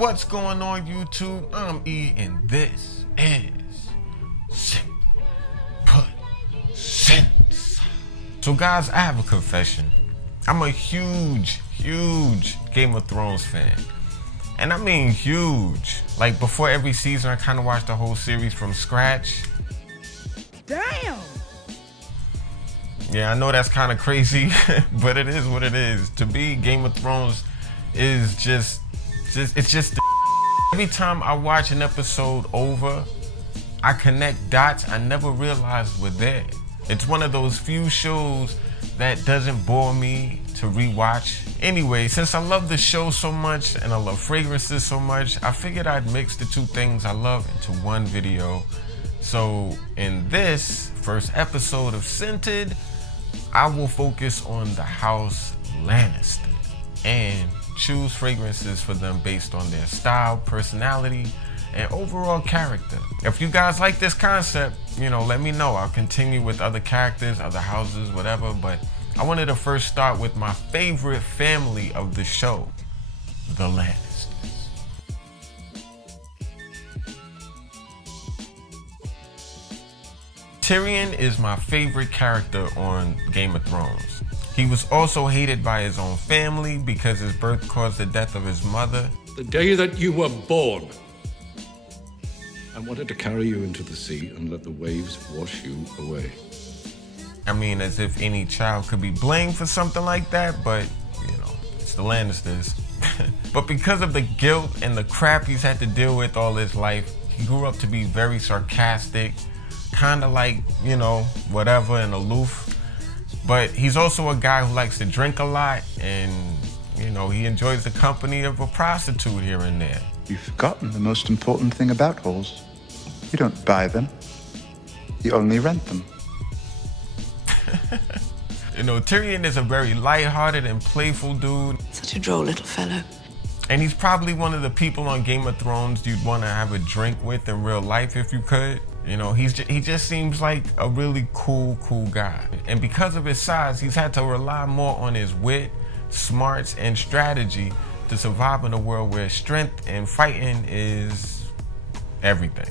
What's going on, YouTube? I'm E, and this is SimplyPut Scents. So guys, I have a confession. I'm a huge Game of Thrones fan. And I mean huge. Like, before every season, I kind of watched the whole series from scratch. Damn! Yeah, I know that's kind of crazy, but it is what it is. To me, Game of Thrones is just every time I watch an episode over, I connect dots I never realized were there. It's one of those few shows that doesn't bore me to rewatch. Anyway, since I love the show so much and I love fragrances so much, I figured I'd mix the two things I love into one video. So in this first episode of Scented, I will focus on the House Lannister and choose fragrances for them based on their style, personality, and overall character. If you guys like this concept, let me know. I'll continue with other characters, other houses, whatever, but I wanted to first start with my favorite family of the show, the Lannisters. Tyrion is my favorite character on Game of Thrones. He was also hated by his own family because his birth caused the death of his mother. The day that you were born, I wanted to carry you into the sea and let the waves wash you away. I mean, as if any child could be blamed for something like that, but, it's the Lannisters. But because of the guilt and the crap he's had to deal with all his life, he grew up to be very sarcastic, kind of like, whatever, and aloof. But he's also a guy who likes to drink a lot, and, he enjoys the company of a prostitute here and there. You've forgotten the most important thing about whores. You don't buy them. You only rent them. Tyrion is a very lighthearted and playful dude. Such a droll little fellow. And he's probably one of the people on Game of Thrones you'd want to have a drink with in real life if you could. He just seems like a really cool guy. And because of his size, he's had to rely more on his wit, smarts, and strategy to survive in a world where strength and fighting is everything.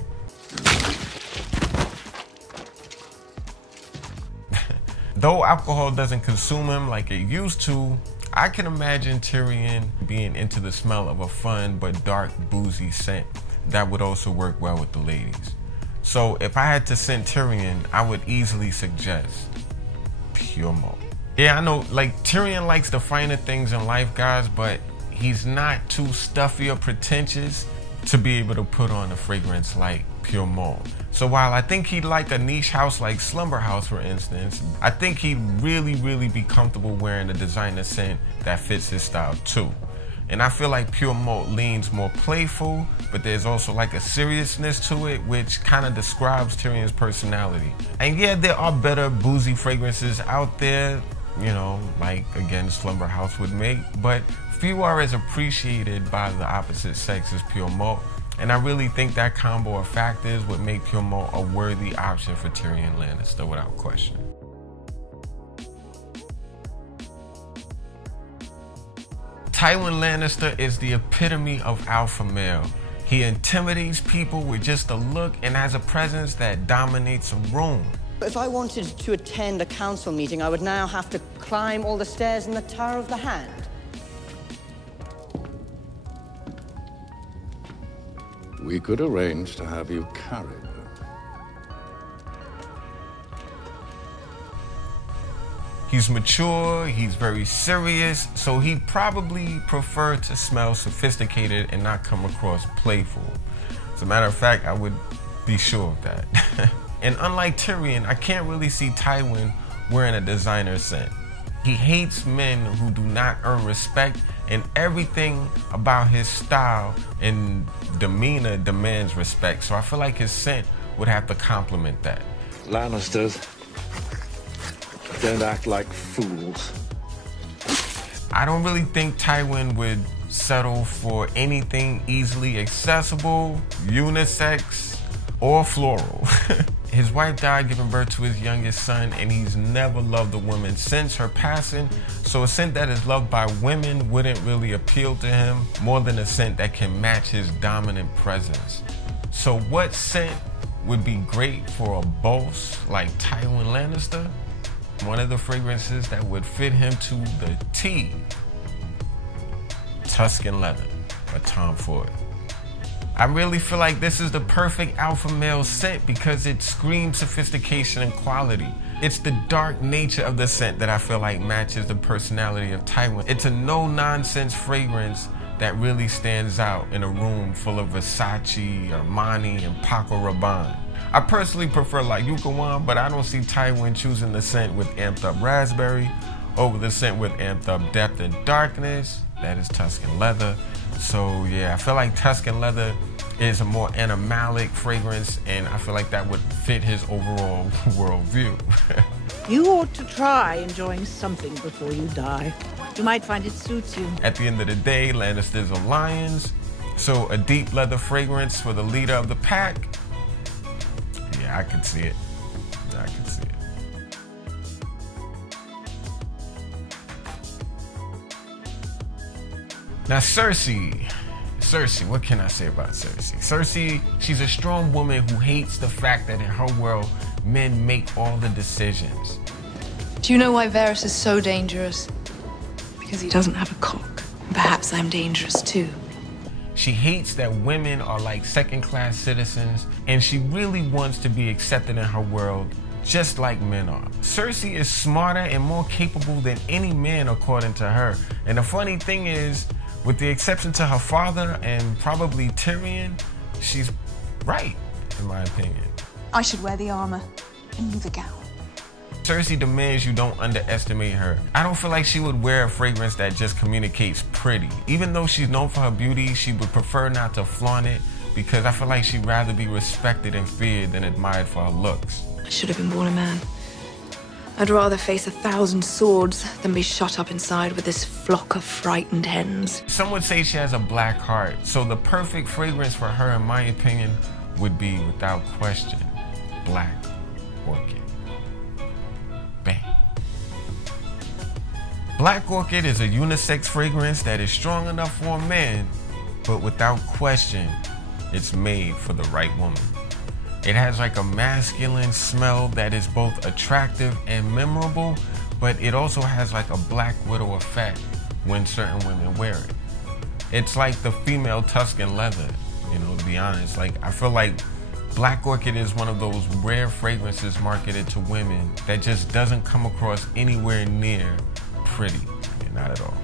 Though alcohol doesn't consume him like it used to, I can imagine Tyrion being into the smell of a fun but dark, boozy scent that would also work well with the ladies. So if I had to scent Tyrion, I would easily suggest Pure Malt. Yeah, I know, Tyrion likes the finer things in life, guys, but he's not too stuffy or pretentious to be able to put on a fragrance like Pure Malt. So while I think he'd like a niche house like Slumber House, for instance, I think he'd really be comfortable wearing a designer scent that fits his style too. And I feel like Pure Malt leans more playful, but there's also like a seriousness to it, which kind of describes Tyrion's personality. And yeah, there are better boozy fragrances out there, like, again, Slumber House would make, but few are as appreciated by the opposite sex as Pure Malt. And I really think that combo of factors would make Pure Malt a worthy option for Tyrion Lannister without question. Tywin Lannister is the epitome of alpha male. He intimidates people with just a look and has a presence that dominates a room. If I wanted to attend a council meeting, I would now have to climb all the stairs in the Tower of the Hand. We could arrange to have you carried. He's mature, he's very serious, so he'd probably prefer to smell sophisticated and not come across playful. As a matter of fact, I would be sure of that. And unlike Tyrion, I can't really see Tywin wearing a designer scent. He hates men who do not earn respect, and everything about his style and demeanor demands respect. So I feel like his scent would have to complement that. Lannisters, don't act like fools. I don't really think Tywin would settle for anything easily accessible, unisex, or floral. His wife died giving birth to his youngest son, and he's never loved a woman since her passing, so a scent that is loved by women wouldn't really appeal to him more than a scent that can match his dominant presence. So what scent would be great for a boss like Tywin Lannister? One of the fragrances that would fit him to the T. Tuscan Leather by Tom Ford. I really feel like this is the perfect alpha male scent because it screams sophistication and quality. It's the dark nature of the scent that I feel like matches the personality of Tywin. It's a no-nonsense fragrance that really stands out in a room full of Versace, Armani, and Paco Rabanne. I personally prefer like Yucca One, but I don't see Tywin choosing the scent with amped up raspberry over the scent with amped up depth and darkness. That is Tuscan Leather. So yeah, I feel like Tuscan Leather is a more animalic fragrance, and I feel like that would fit his overall worldview. You ought to try enjoying something before you die. You might find it suits you. At the end of the day, Lannisters are lions, so a deep leather fragrance for the leader of the pack. Yeah, I can see it. I can see it. Now Cersei, what can I say about Cersei? Cersei, she's a strong woman who hates the fact that in her world, men make all the decisions. Do you know why Varys is so dangerous? Because he doesn't have a cock. Perhaps I'm dangerous too. She hates that women are like second-class citizens, and she really wants to be accepted in her world just like men are. Cersei is smarter and more capable than any man according to her. And the funny thing is, with the exception to her father and probably Tyrion, she's right, in my opinion. I should wear the armor and you the gown. Cersei demands you don't underestimate her. I don't feel like she would wear a fragrance that just communicates pretty. Even though she's known for her beauty, she would prefer not to flaunt it because I feel like she'd rather be respected and feared than admired for her looks. I should have been born a man. I'd rather face 1,000 swords than be shut up inside with this flock of frightened hens. Some would say she has a black heart, so the perfect fragrance for her, in my opinion, would be, without question, Black Orchid. Bang. Black Orchid is a unisex fragrance that is strong enough for a man, but without question, it's made for the right woman. It has like a masculine smell that is both attractive and memorable, but it also has like a Black Widow effect when certain women wear it. It's like the female Tuscan Leather, you know, to be honest. Like, I feel like Black Orchid is one of those rare fragrances marketed to women that just doesn't come across anywhere near pretty, not at all.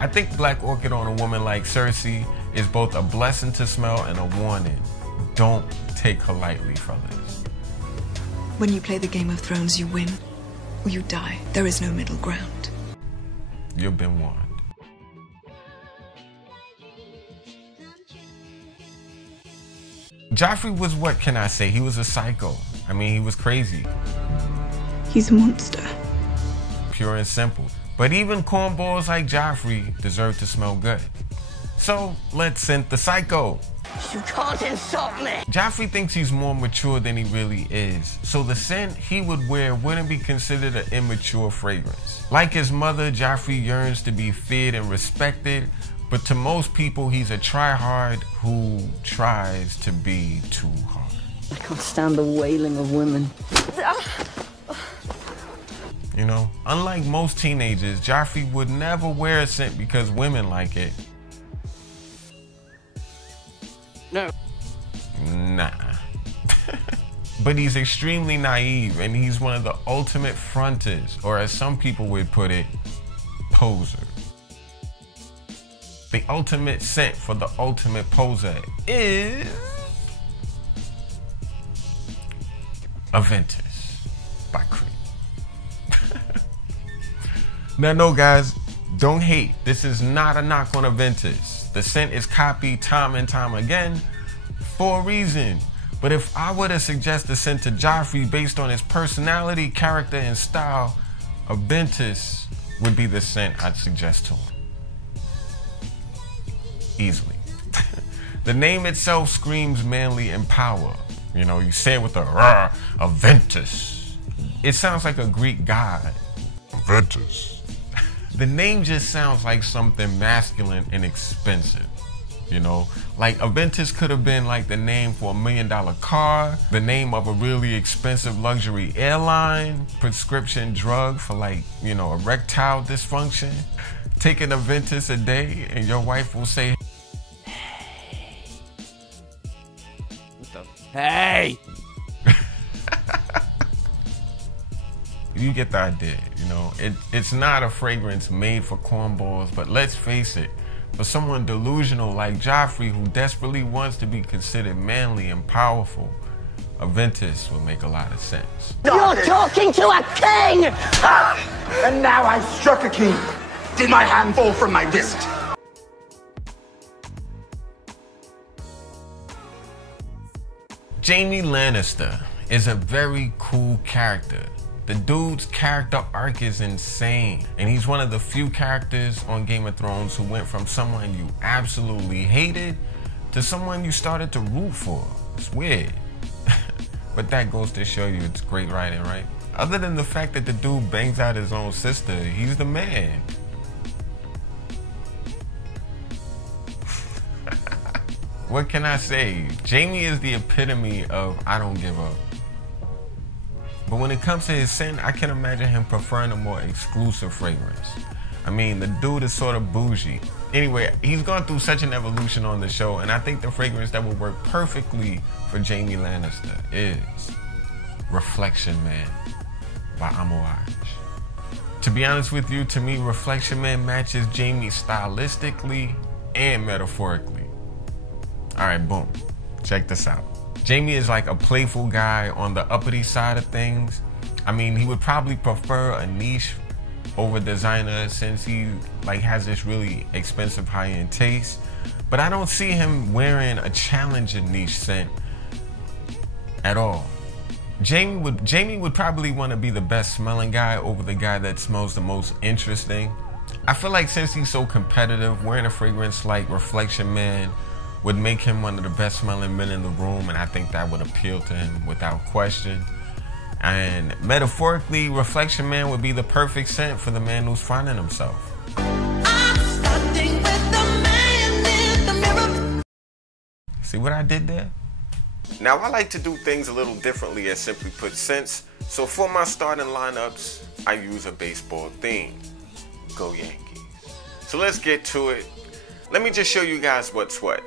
I think Black Orchid on a woman like Cersei is both a blessing to smell and a warning. Don't take her lightly, fellas. When you play the Game of Thrones, you win or you die. There is no middle ground. You've been warned. Joffrey was, what can I say? He was a psycho. I mean, he was crazy. He's a monster. Pure and simple. But even cornballs like Joffrey deserve to smell good. So let's scent the psycho. You can't insult me! Joffrey thinks he's more mature than he really is, so the scent he would wear wouldn't be considered an immature fragrance. Like his mother, Joffrey yearns to be feared and respected, but to most people he's a tryhard who tries to be too hard. I can't stand the wailing of women. You know, unlike most teenagers, Joffrey would never wear a scent because women like it. No. Nah. But he's extremely naive, and he's one of the ultimate fronters, or as some people would put it, poser. The ultimate scent for the ultimate poser is Aventus by Cream. Now, no, guys, don't hate. This is not a knock on Aventus. The scent is copied time and time again for a reason. But if I were to suggest the scent to Joffrey based on his personality, character, and style, Aventus would be the scent I'd suggest to him. Easily. The name itself screams manly and power. You know, you say it with a Aventus. It sounds like a Greek god. Aventus. The name just sounds like something masculine and expensive. You know, like Aventus could have been like the name for $1 million car, the name of a really expensive luxury airline, prescription drug for like, you know, erectile dysfunction. Take an Aventus a day and your wife will say, Hey! You get the idea, you know. It's not a fragrance made for cornballs, but let's face it, for someone delusional like Joffrey who desperately wants to be considered manly and powerful, Aventus would make a lot of sense. You're talking to a king! And now I've struck a king. Did my hand fall from my wrist? Jaime Lannister is a very cool character. The dude's character arc is insane, and he's one of the few characters on Game of Thrones who went from someone you absolutely hated to someone you started to root for. It's weird. But that goes to show you it's great writing, right? Other than the fact that the dude bangs out his own sister, he's the man. What can I say? Jaime is the epitome of I don't give up. But when it comes to his scent, I can imagine him preferring a more exclusive fragrance. I mean, the dude is sort of bougie. Anyway, he's gone through such an evolution on the show, and I think the fragrance that would work perfectly for Jaime Lannister is Reflection Man by Amouage. To be honest with you, to me, Reflection Man matches Jaime stylistically and metaphorically. All right, boom. Check this out. Jaime is like a playful guy on the uppity side of things. I mean, he would probably prefer a niche over designer since he like has this really expensive high-end taste. But I don't see him wearing a challenging niche scent at all. Jaime would probably want to be the best smelling guy over the guy that smells the most interesting. I feel like since he's so competitive, wearing a fragrance like Reflection Man would make him one of the best smelling men in the room, and I think that would appeal to him without question. And metaphorically, Reflection Man would be the perfect scent for the man who's finding himself. See what I did there? Now, I like to do things a little differently at SimplyPut Scents, so for my starting lineups, I use a baseball theme. Go Yankees. So let's get to it. Let me just show you guys what's what.